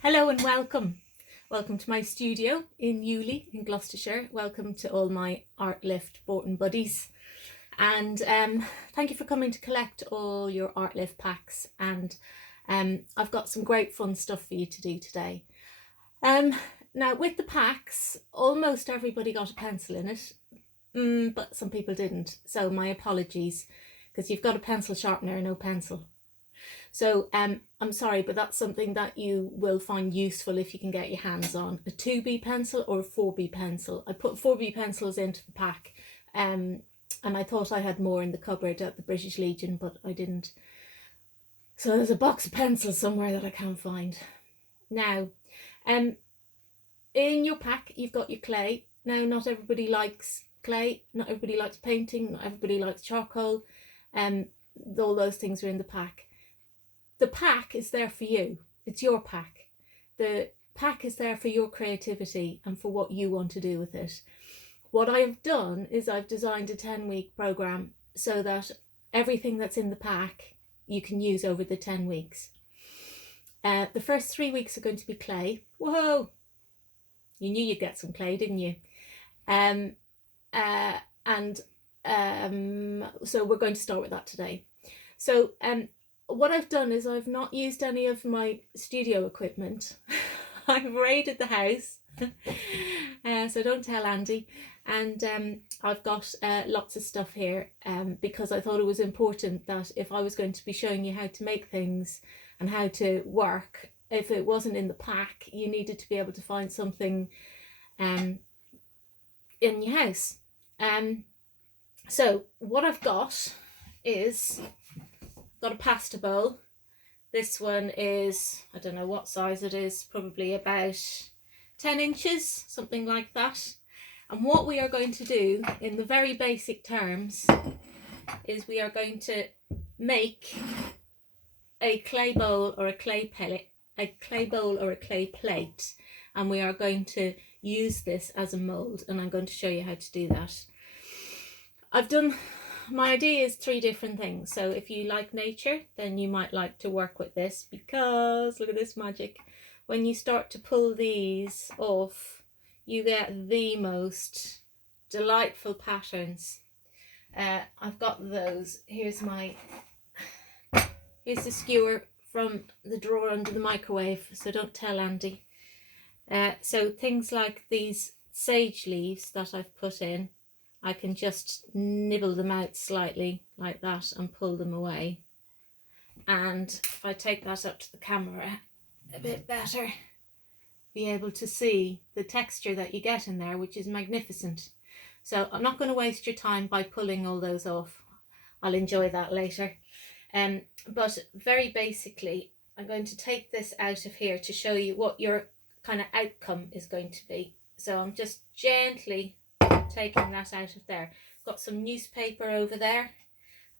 Hello and welcome. Welcome to my studio in Ewley in Gloucestershire. Welcome to all my Artlift Bourton buddies. And thank you for coming to collect all your Artlift packs. And I've got some great fun stuff for you to do today. Now with the packs, almost everybody got a pencil in it, but some people didn't. So my apologies, because you've got a pencil sharpener and no pencil. So I'm sorry, but that's something that you will find useful if you can get your hands on a 2B pencil or a 4B pencil. I put 4B pencils into the pack, and I thought I had more in the cupboard at the British Legion, but I didn't. So there's a box of pencils somewhere that I can't find. Now, in your pack, you've got your clay. Now, not everybody likes clay, not everybody likes painting, not everybody likes charcoal, all those things are in the pack. The pack is there for you. It's your pack. The pack is there for your creativity and for what you want to do with it. What I've done is I've designed a 10-week program so that everything that's in the pack you can use over the 10 weeks. The first 3 weeks are going to be clay. Whoa! You knew you'd get some clay, didn't you? So we're going to start with that today. So what I've done is I've not used any of my studio equipment. I've raided the house, so don't tell Andy. And I've got lots of stuff here because I thought it was important that if I was going to be showing you how to make things and how to work, if it wasn't in the pack, you needed to be able to find something in your house. So what I've got is got a pasta bowl. This one is, I don't know what size it is, probably about 10 inches, something like that. And what we are going to do in the very basic terms is we are going to make a clay bowl or a clay pellet, a clay bowl or a clay plate, and we are going to use this as a mold, and I'm going to show you how to do that. My idea is 3 different things. So if you like nature, then you might like to work with this, because look at this magic. When you start to pull these off, you get the most delightful patterns. I've got those. Here's the skewer from the drawer under the microwave, so don't tell Andy. So things like these sage leaves that I've put in, I can just nibble them out slightly like that and pull them away. And if I take that up to the camera a bit better, be able to see the texture that you get in there, which is magnificent. So I'm not going to waste your time by pulling all those off. I'll enjoy that later. But very basically, I'm going to take this out of here to show you what your kind of outcome is going to be. So I'm just gently taking that out of there. Got some newspaper over there,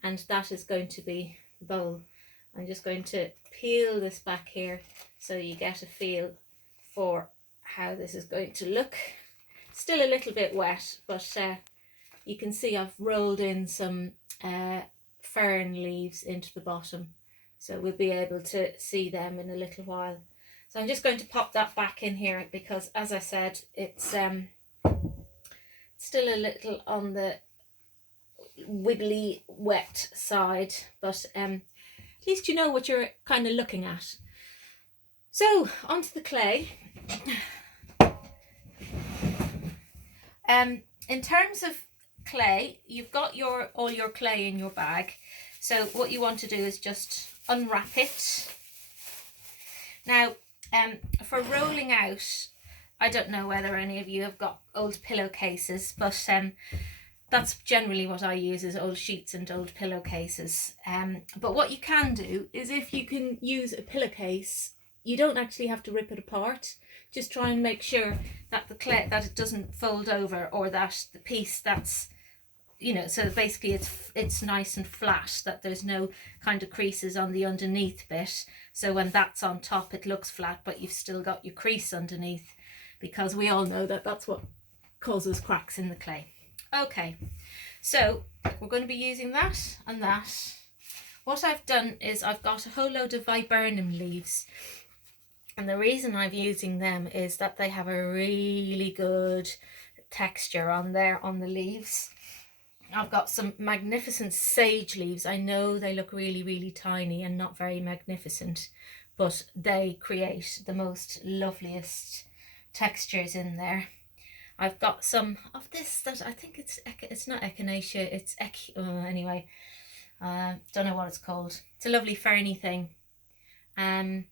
and that is going to be the bowl. I'm just going to peel this back here so you get a feel for how this is going to look. Still a little bit wet, but you can see I've rolled in some fern leaves into the bottom, so we'll be able to see them in a little while. So I'm just going to pop that back in here because, as I said, it's still a little on the wiggly wet side, but at least you know what you're kind of looking at. So onto the clay. In terms of clay, you've got all your clay in your bag, so what you want to do is just unwrap it. Now for rolling out, I don't know whether any of you have got old pillowcases, but that's generally what I use, is old sheets and old pillowcases. But what you can do is, if you can use a pillowcase, you don't actually have to rip it apart. Just try and make sure that the clay, that it doesn't fold over, or that the piece that's, so basically it's nice and flat, that there's no kind of creases on the underneath bit. So when that's on top, it looks flat, but you've still got your crease underneath, because we all know that that's what causes cracks in the clay. Okay, so we're going to be using that and that. What I've done is I've got a whole load of viburnum leaves. And the reason I'm using them is that they have a really good texture on there on the leaves. I've got some magnificent sage leaves. I know they look really, really tiny and not very magnificent, but they create the most loveliest textures in there. I've got some of this that I think it's not echinacea, it's anyway, don't know what it's called. It's a lovely ferny thing. And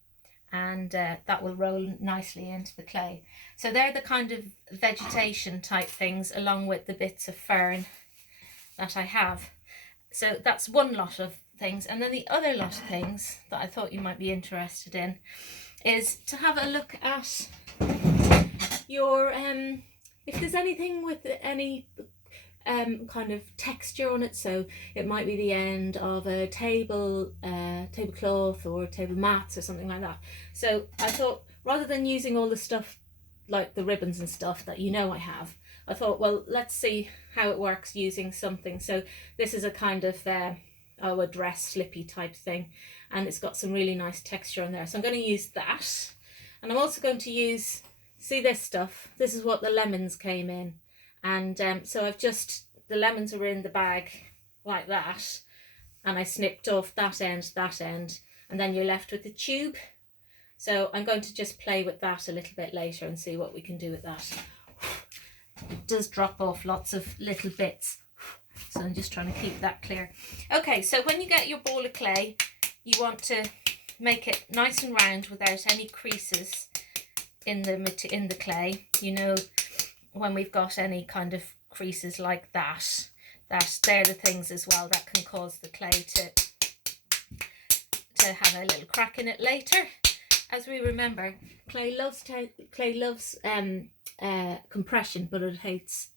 that will roll nicely into the clay. So they're the kind of vegetation type things, along with the bits of fern that I have. So that's one lot of things. And then the other lot of things that I thought you might be interested in is to have a look at your, if there's anything with any kind of texture on it. So it might be the end of a tablecloth or table mats or something like that. So I thought, rather than using all the stuff like the ribbons and stuff that I have, I thought, well, let's see how it works using something. So this is a kind of a dress slippy type thing, and it's got some really nice texture on there. So I'm going to use that, and I'm also going to use, see this stuff, this is what the lemons came in. And so the lemons are in the bag like that, and I snipped off that end, and then you're left with the tube. So I'm going to just play with that a little bit later and see what we can do with that. It does drop off lots of little bits, so I'm just trying to keep that clear. Okay, so when you get your ball of clay, you want to make it nice and round without any creases in the clay. When we've got any kind of creases like that, they're the things as well that can cause the clay to have a little crack in it later. As we remember, clay loves compression, but it hates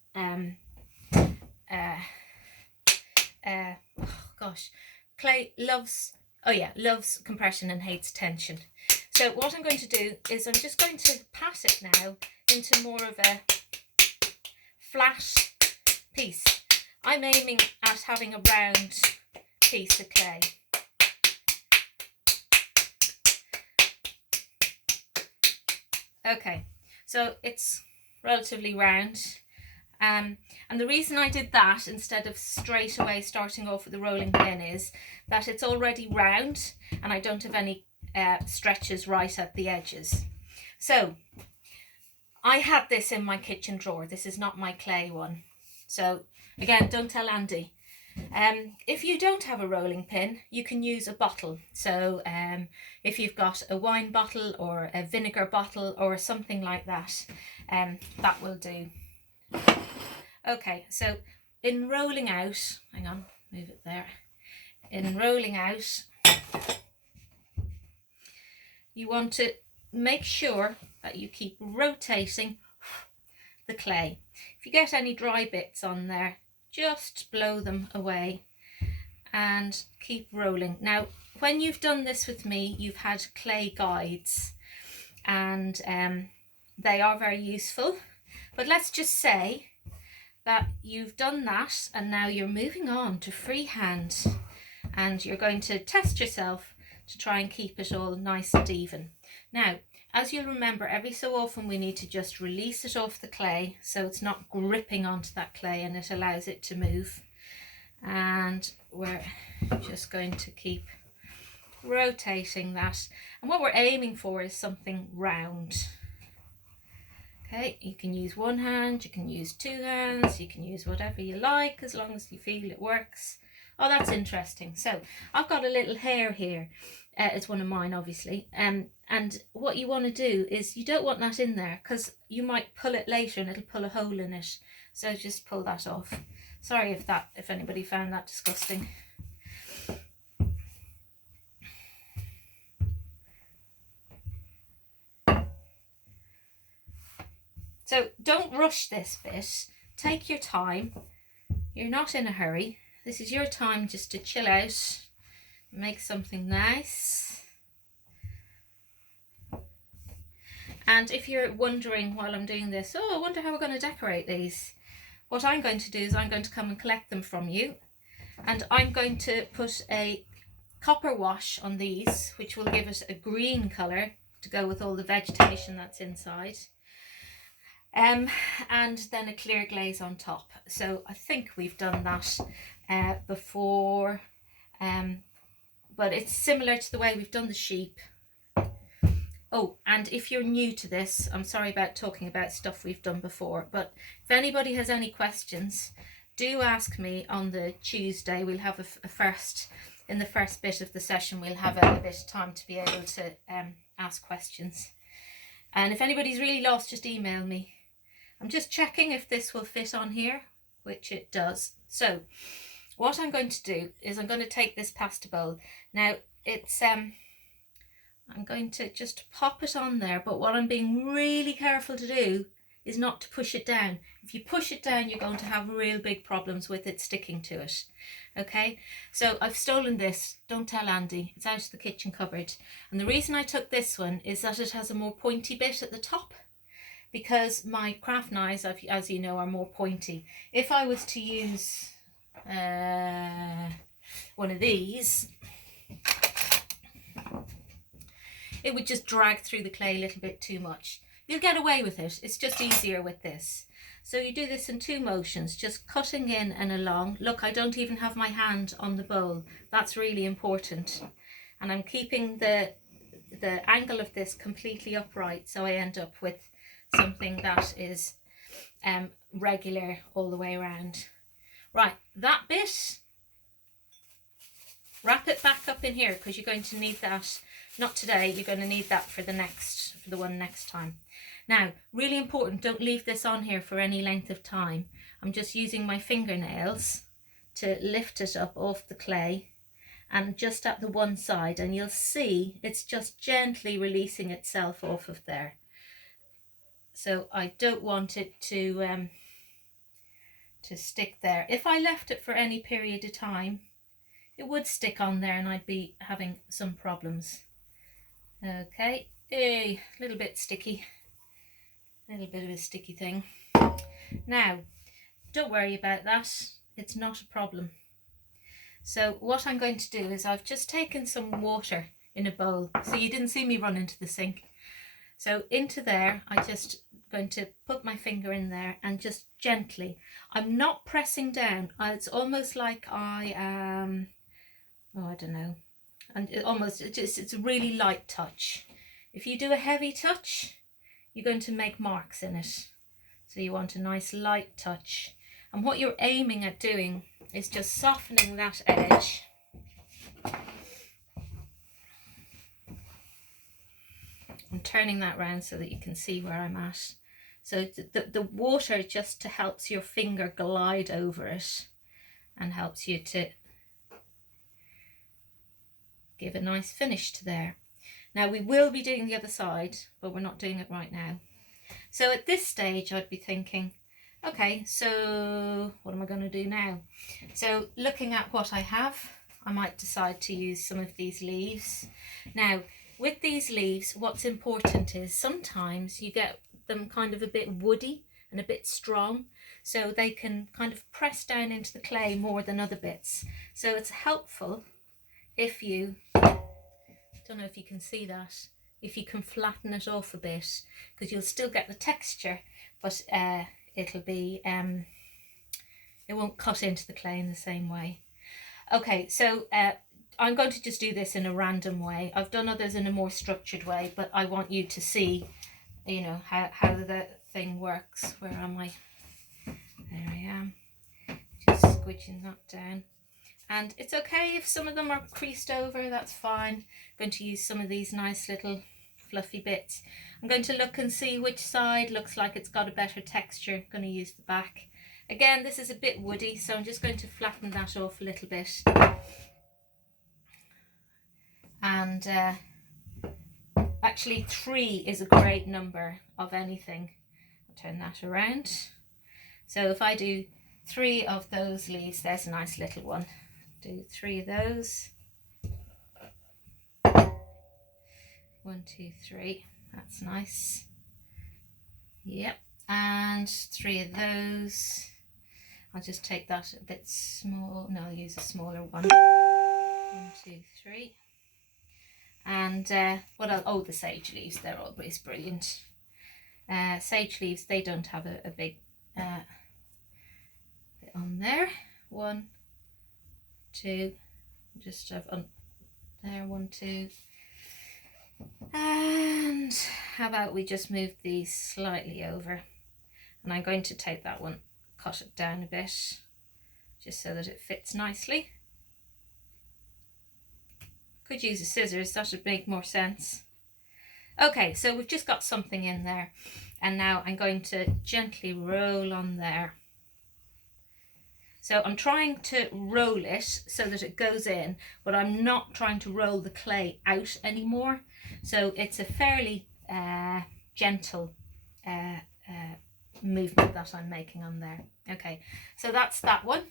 clay loves compression and hates tension. So what I'm going to do is I'm just going to pat it now into more of a flat piece. I'm aiming at having a round piece of clay. Okay, so it's relatively round, and the reason I did that instead of straight away starting off with the rolling pin is that it's already round and I don't have any stretches right at the edges. So I had this in my kitchen drawer. This is not my clay one. So again, don't tell Andy. If you don't have a rolling pin, you can use a bottle. So if you've got a wine bottle or a vinegar bottle or something like that, that will do. Okay, so in rolling out, hang on, move it there. In rolling out, you want to make sure that you keep rotating the clay. If you get any dry bits on there, just blow them away and keep rolling. Now, when you've done this with me, you've had clay guides, and they are very useful. But let's just say that you've done that and now you're moving on to freehand, and you're going to test yourself to try and keep it all nice and even. Now, as you'll remember, every so often we need to just release it off the clay so it's not gripping onto that clay and it allows it to move. And we're just going to keep rotating that. And what we're aiming for is something round. Okay, you can use one hand, you can use two hands, you can use whatever you like as long as you feel it works. Oh, that's interesting. So I've got a little hair here. It's one of mine, obviously. And what you want to do is you don't want that in there because you might pull it later and it'll pull a hole in it. So just pull that off. Sorry if anybody found that disgusting. So don't rush this bit. Take your time. You're not in a hurry. This is your time just to chill out, make something nice. And if you're wondering while I'm doing this, oh, I wonder how we're going to decorate these. What I'm going to do is I'm going to come and collect them from you. And I'm going to put a copper wash on these, which will give it a green colour. to go with all the vegetation that's inside. And then a clear glaze on top. So I think we've done that before, but it's similar to the way we've done the sheep. Oh, and if you're new to this, I'm sorry about talking about stuff we've done before, but if anybody has any questions, do ask me on the Tuesday. We'll have in the first bit of the session, we'll have a bit of time to be able to ask questions. And if anybody's really lost, just email me. I'm just checking if this will fit on here, which it does. So what I'm going to do is I'm going to take this pasta bowl. Now it's I'm going to just pop it on there, but what I'm being really careful to do is not to push it down. If you push it down, you're going to have real big problems with it sticking to it. Okay, so I've stolen this. Don't tell Andy. It's out of the kitchen cupboard. And the reason I took this one is that it has a more pointy bit at the top, because my craft knives, as you know, are more pointy. If I was to use one of these, it would just drag through the clay a little bit too much. You'll get away with it. It's just easier with this. So you do this in 2 motions, just cutting in and along. Look, I don't even have my hand on the bowl. That's really important. And I'm keeping the angle of this completely upright, so I end up with something that is regular all the way around. Right, that bit, wrap it back up in here, because you're going to need that. Not today, you're going to need that for the one next time. Now, really important, don't leave this on here for any length of time. I'm just using my fingernails to lift it up off the clay and just at the one side, and you'll see it's just gently releasing itself off of there. So I don't want it to stick there. If I left it for any period of time, it would stick on there and I'd be having some problems. Okay, a little bit sticky, a little bit of a sticky thing. Now, don't worry about that, it's not a problem. So what I'm going to do is I've just taken some water in a bowl, so you didn't see me run into the sink. So into there, I'm just going to put my finger in there and just gently, I'm not pressing down, it's almost like I am, I don't know, and it's a really light touch. If you do a heavy touch, you're going to make marks in it. So you want a nice light touch. And what you're aiming at doing is just softening that edge. And turning that round so that you can see where I'm at. So the water just helps your finger glide over it and helps you to give a nice finish to there. Now we will be doing the other side, but we're not doing it right now. So at this stage I'd be thinking, okay, so what am I going to do now? So looking at what I have, I might decide to use some of these leaves. Now with these leaves, what's important is sometimes you get them kind of a bit woody and a bit strong, so they can kind of press down into the clay more than other bits. So it's helpful if you, don't know if you can see that, if you can flatten it off a bit, because you'll still get the texture, but it'll be, it won't cut into the clay in the same way. Okay, so I'm going to just do this in a random way. I've done others in a more structured way, but I want you to see, you know, how the thing works. Where am I? There I am. Just squidging that down. And it's okay if some of them are creased over, that's fine. I'm going to use some of these nice little fluffy bits. I'm going to look and see which side looks like it's got a better texture. I'm going to use the back. Again, this is a bit woody, so I'm just going to flatten that off a little bit. And actually 3 is a great number of anything. I'll turn that around. So if I do 3 of those leaves, there's a nice little one. Do 3 of those. 1, 2, 3. That's nice. Yep. And 3 of those. I'll just take that a bit small. No, I'll use a smaller one. 1, 2, 3. And what else? Oh, the sage leaves, they're always brilliant. Sage leaves, they don't have a big bit on there. 1, 2, just have on there, 1, 2. And how about we just move these slightly over, and I'm going to take that one, cut it down a bit just so that it fits nicely. Could use a scissors, that would make more sense. Okay, so we've just got something in there, and now I'm going to gently roll on there. So I'm trying to roll it so that it goes in, but I'm not trying to roll the clay out anymore. So it's a fairly gentle movement that I'm making on there. Okay, so that's that one.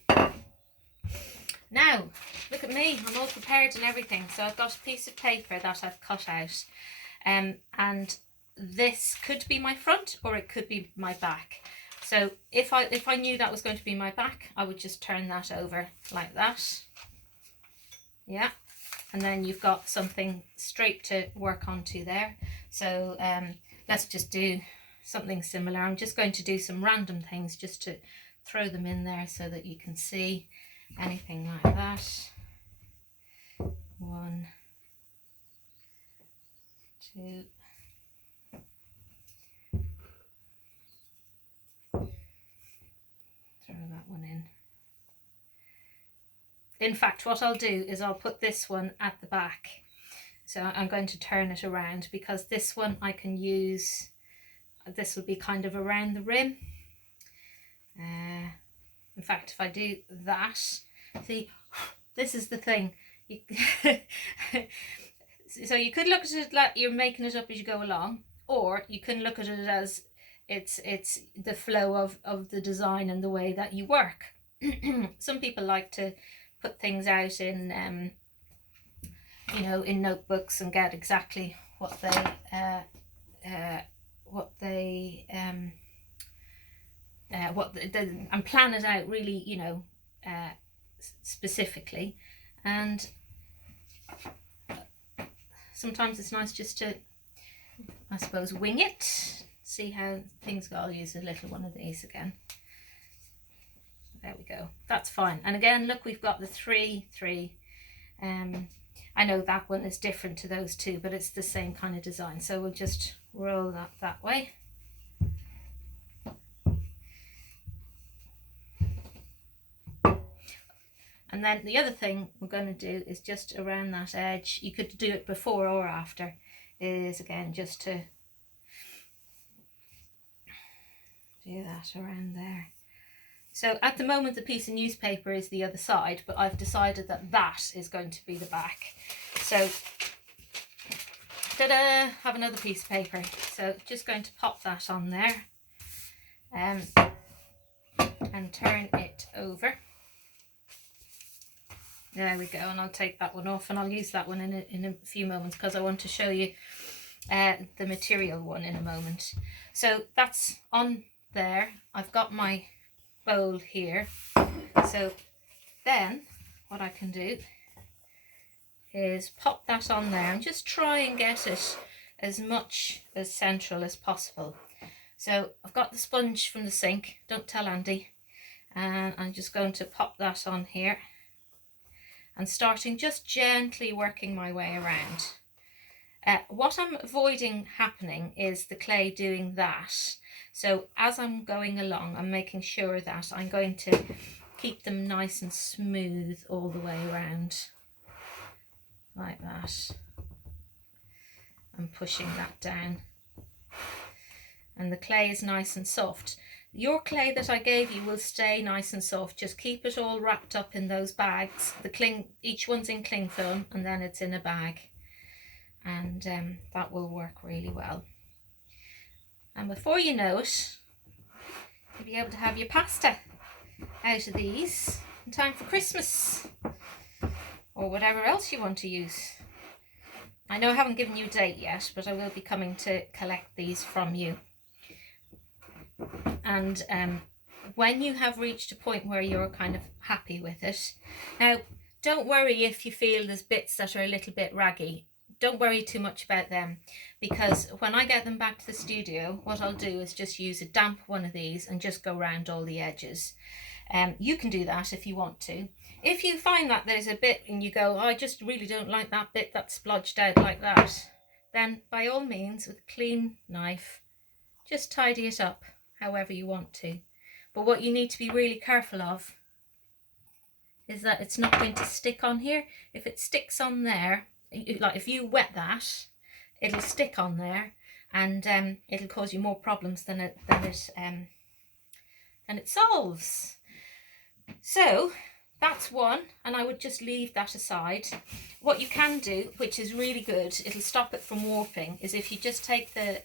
Now, look at me, I'm all prepared and everything. So I've got a piece of paper that I've cut out. And this could be my front or it could be my back. So if I knew that was going to be my back, I would just turn that over like that. Yeah, and then you've got something straight to work onto there. So let's just do something similar. I'm just going to do some random things just to throw them in there so that you can see anything like that. 1, 2. Throw that one in. In fact, what I'll do is I'll put this one at the back. So I'm going to turn it around because this one I can use, this will be kind of around the rim. In fact, if I do that, see, this is the thing. So you could look at it like you're making it up as you go along, or you can look at it as it's the flow of the design and the way that you work. Some people like to put things out in you know, in notebooks and get exactly what they and plan it out really, you know, specifically. And sometimes it's nice just to, I suppose, wing it, see how things go. I'll use a little one of these again. There we go, that's fine. And again, look, we've got the 3, 3. I know that one is different to those two, but it's the same kind of design. So we'll just roll that way. And then the other thing we're going to do is just around that edge, you could do it before or after, is again just to do that around there. So at the moment the piece of newspaper is the other side, but I've decided that that is going to be the back. So ta-da, have another piece of paper. So just going to pop that on there and turn it over. There we go, and I'll take that one off, and I'll use that one in a few moments because I want to show you the material one in a moment. So that's on there. I've got my bowl here. So then what I can do is pop that on there and just try and get it as much as central as possible. So I've got the sponge from the sink, don't tell Andy, and I'm just going to pop that on here. And starting just gently working my way around. What I'm avoiding happening is the clay doing that. So as I'm going along, I'm making sure that I'm going to keep them nice and smooth all the way around. Like that. I'm pushing that down. And the clay is nice and soft. Your clay that I gave you will stay nice and soft. Just keep it all wrapped up in those bags. Each one's in cling film, and then it's in a bag, and that will work really well. And before you know it, you'll be able to have your pasta out of these in time for Christmas or whatever else you want to use. I know I haven't given you a date yet, but I will be coming to collect these from you. And when you have reached a point where you're kind of happy with it, now don't worry if you feel there's bits that are a little bit raggy. don't worry too much about them, because when I get them back to the studio, what I'll do is just use a damp one of these and just go around all the edges. You can do that if you want to. If you find that there's a bit and you go, oh, I just really don't like that bit that's splodged out like that, then by all means, with a clean knife, just tidy it up however you want to. But what you need to be really careful of is that it's not going to stick on here. If it sticks on there, like if you wet that, it'll stick on there, and it'll cause you more problems than it solves. So that's one, and I would just leave that aside. What you can do, which is really good, it'll stop it from warping, is if you just take the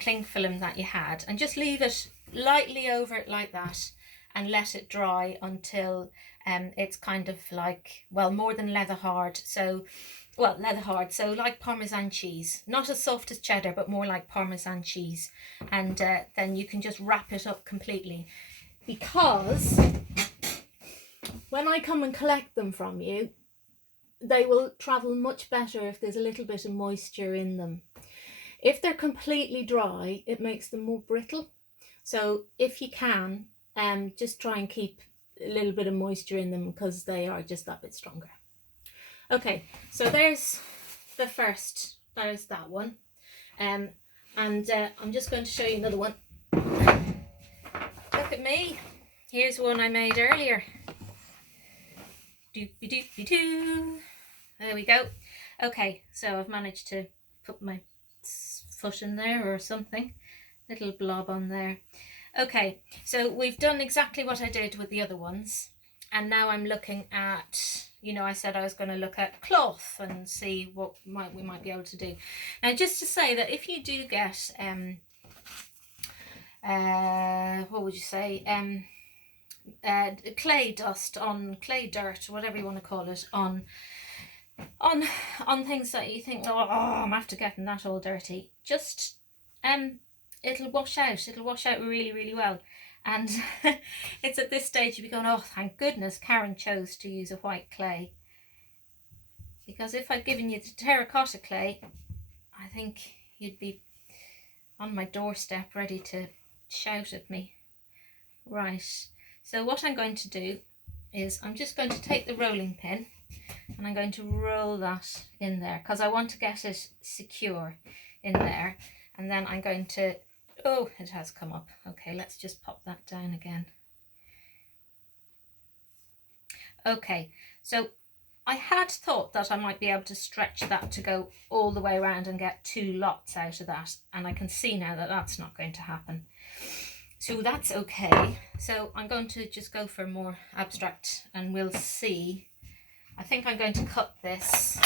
cling film that you had and just leave it lightly over it like that and let it dry until it's kind of like, well, more than leather hard. So, well, leather hard, so like Parmesan cheese, not as soft as cheddar, but more like Parmesan cheese. And then you can just wrap it up completely, because when I come and collect them from you, they will travel much better if there's a little bit of moisture in them. If they're completely dry, it makes them more brittle. So if you can, just try and keep a little bit of moisture in them, because they are just that bit stronger. Okay, so there's the first, there's that one. And I'm just going to show you another one. Look at me. Here's one I made earlier. Doopy-doopy-doo. There we go. Okay, so I've managed to put my foot in there or something. Little blob on there. Okay, so we've done exactly what I did with the other ones. And now I'm looking at, you know, I said I was going to look at cloth and see what we might be able to do. Now, just to say that if you do get, what would you say, clay dust on, clay dirt, whatever you want to call it, on things that you think, oh, I'm after getting that all dirty, just it'll wash out really, really well. And it's at this stage you'll be going, oh, thank goodness Karen chose to use a white clay, because if I'd given you the terracotta clay, I think you'd be on my doorstep ready to shout at me. Right, so what I'm going to do is I'm just going to take the rolling pin and I'm going to roll that in there, because I want to get it secure in there. And then I'm going to, oh, it has come up. Okay, let's just pop that down again. Okay, so I had thought that I might be able to stretch that to go all the way around and get 2 lots out of that, and I can see now that that's not going to happen. So that's okay. So I'm going to just go for more abstract and we'll see. I think I'm going to cut this.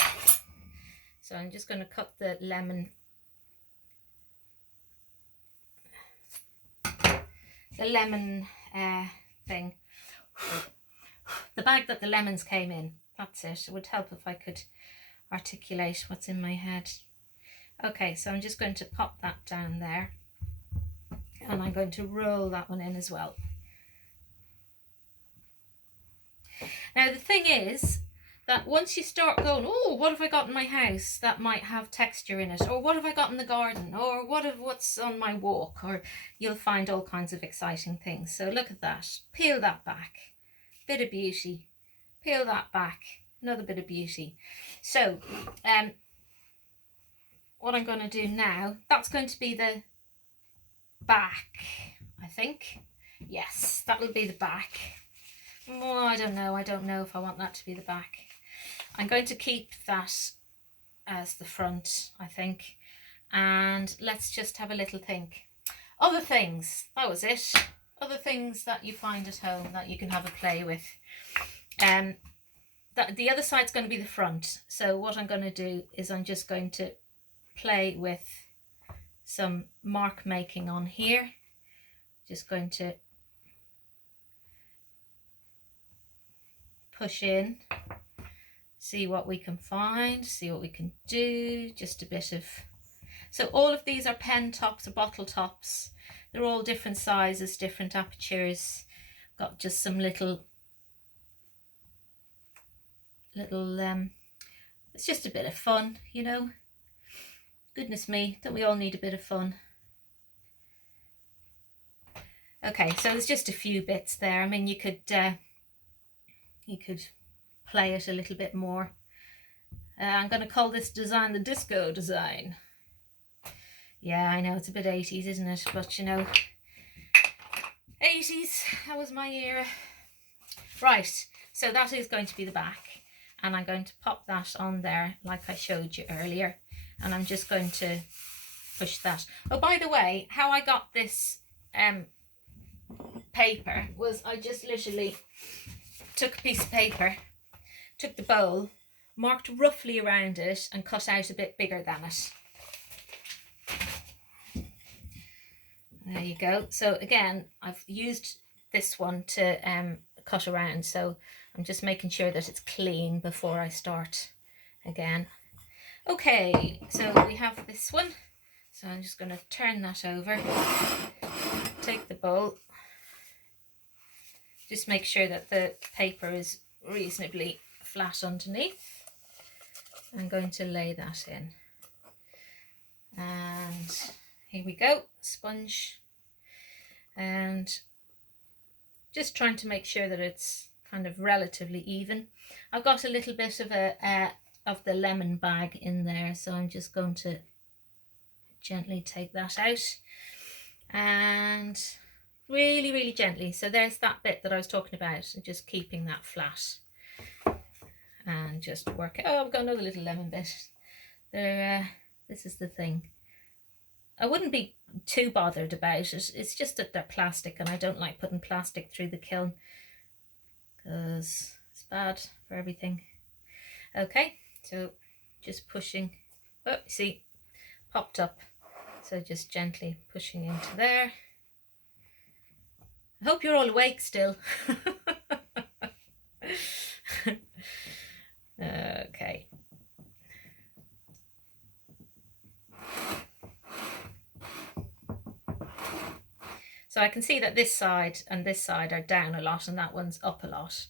So I'm just going to cut the lemon. The lemon thing. The bag that the lemons came in. That's it. It would help if I could articulate what's in my head. Okay, so I'm just going to pop that down there. And I'm going to roll that one in as well. Now the thing is that once you start going, oh, what have I got in my house that might have texture in it? Or what have I got in the garden? Or what's on my walk? Or you'll find all kinds of exciting things. So look at that. Peel that back. Bit of beauty. Peel that back. Another bit of beauty. So what I'm going to do now, that's going to be the back, I think. Yes, that will be the back. Oh, I don't know if I want that to be the back. I'm going to keep that as the front, I think. And let's just have a little think. Other things, that was it. Other things that you find at home that you can have a play with. The other side's going to be the front. So what I'm going to do is I'm just going to play with some mark making on here. Just going to push in, see what we can find, see what we can do. Just a bit of, so all of these are pen tops or bottle tops. They're all different sizes, different apertures. Got just some little It's just a bit of fun, you know. Goodness me, don't we all need a bit of fun? Okay, so there's just a few bits there. I mean, you could play it a little bit more. I'm going to call this design the disco design. Yeah, I know it's a bit 80s, isn't it? But you know, 80s, that was my era. Right, so that is going to be the back, and I'm going to pop that on there like I showed you earlier, and I'm just going to push that. Oh, by the way, how I got this paper was I just literally took a piece of paper, took the bowl, marked roughly around it and cut out a bit bigger than it. There you go. So again, I've used this one to cut around, so I'm just making sure that it's clean before I start again. Okay, so we have this one, so I'm just going to turn that over, take the bowl, just make sure that the paper is reasonably flat underneath. I'm going to lay that in, and here we go, sponge, and just trying to make sure that it's kind of relatively even. I've got a little bit of of the lemon bag in there, so I'm just going to gently take that out, and really gently. So there's that bit that I was talking about, and just keeping that flat, and just work it. Oh, I've got another little lemon bit there. This is the thing, I wouldn't be too bothered about it. It's just that they're plastic, and I don't like putting plastic through the kiln because it's bad for everything. Okay, so just pushing. Oh, see, popped up. So just gently pushing into there. I hope you're all awake still. Okay. So I can see that this side and this side are down a lot, and that one's up a lot.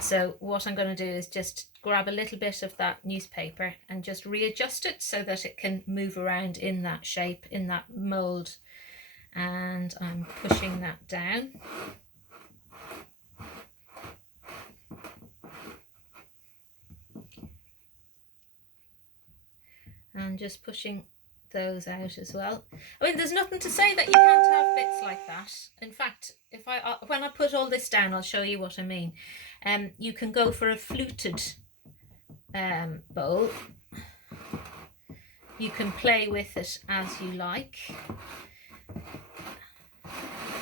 So what I'm going to do is just grab a little bit of that newspaper and just readjust it so that it can move around in that shape, in that mould. And I'm pushing that down. And just pushing those out as well. I mean, there's nothing to say that you can't have bits like that. In fact, if when I put all this down, I'll show you what I mean. You can go for a fluted bowl. You can play with it as you like.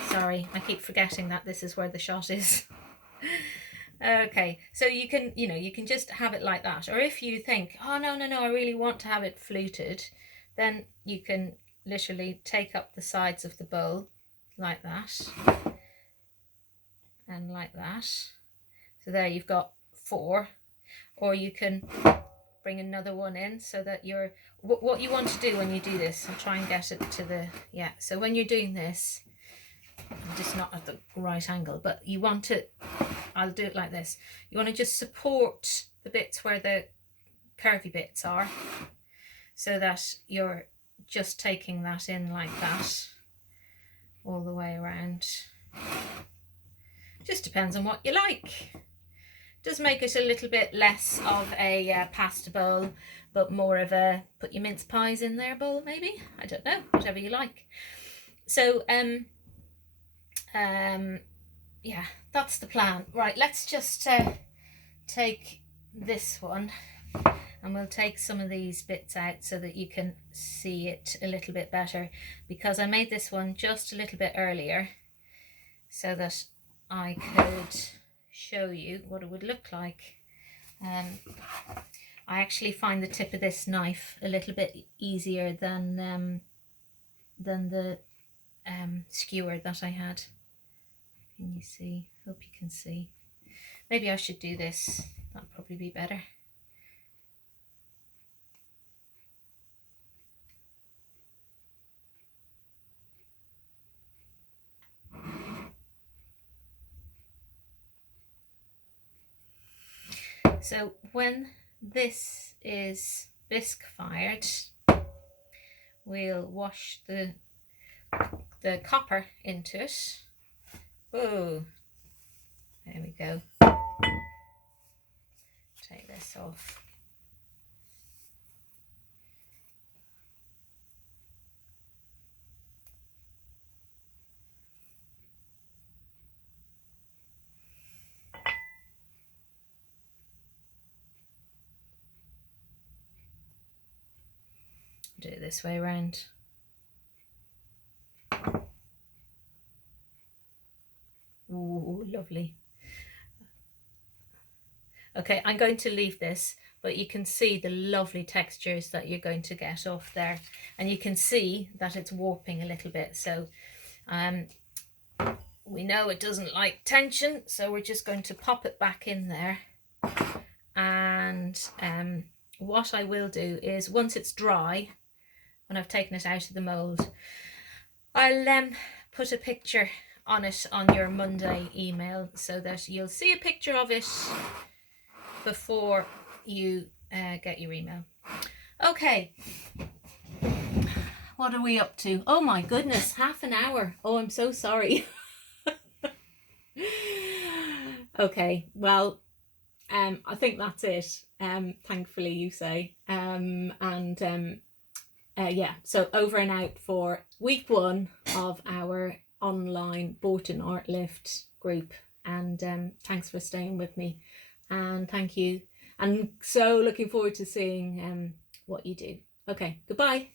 Sorry, I keep forgetting that this is where the shot is. Okay, so you can, you can just have it like that. Or if you think, oh, no, I really want to have it fluted, then you can literally take up the sides of the bowl like that and like that. So there you've got 4. Or you can bring another one in so that you're, what you want to do when you do this, I'll try and get it to the, yeah, so when you're doing this, I'm just not at the right angle, but you want to, I'll do it like this. You want to just support the bits where the curvy bits are, so that you're just taking that in like that all the way around. Just depends on what you like. Does make it a little bit less of a pasta bowl, but more of a put your mince pies in there bowl, maybe. I don't know, whatever you like. So yeah, that's the plan. Right, let's just take this one, and we'll take some of these bits out so that you can see it a little bit better, because I made this one just a little bit earlier so that I could show you what it would look like. I actually find the tip of this knife a little bit easier than the skewer that I had. Can you see? Hope you can see. Maybe I should do this. That'd probably be better. So when this is bisque fired. We'll wash the copper into it. Oh, there we go. Take this off. Do it this way around. Ooh, lovely. Okay, I'm going to leave this, but you can see the lovely textures that you're going to get off there, and you can see that it's warping a little bit. So we know it doesn't like tension, so we're just going to pop it back in there. And what I will do is, once it's dry, when I've taken it out of the mold, I'll put a picture on it on your Monday email, so that you'll see a picture of it before you get your email. Okay, what are we up to? Oh my goodness, half an hour. Oh, I'm so sorry. Okay, well, I think that's it. Thankfully, you say. Yeah, so over and out for week 1 of our online Bourton Artlift group. And thanks for staying with me. And thank you. And so looking forward to seeing what you do. Okay, goodbye.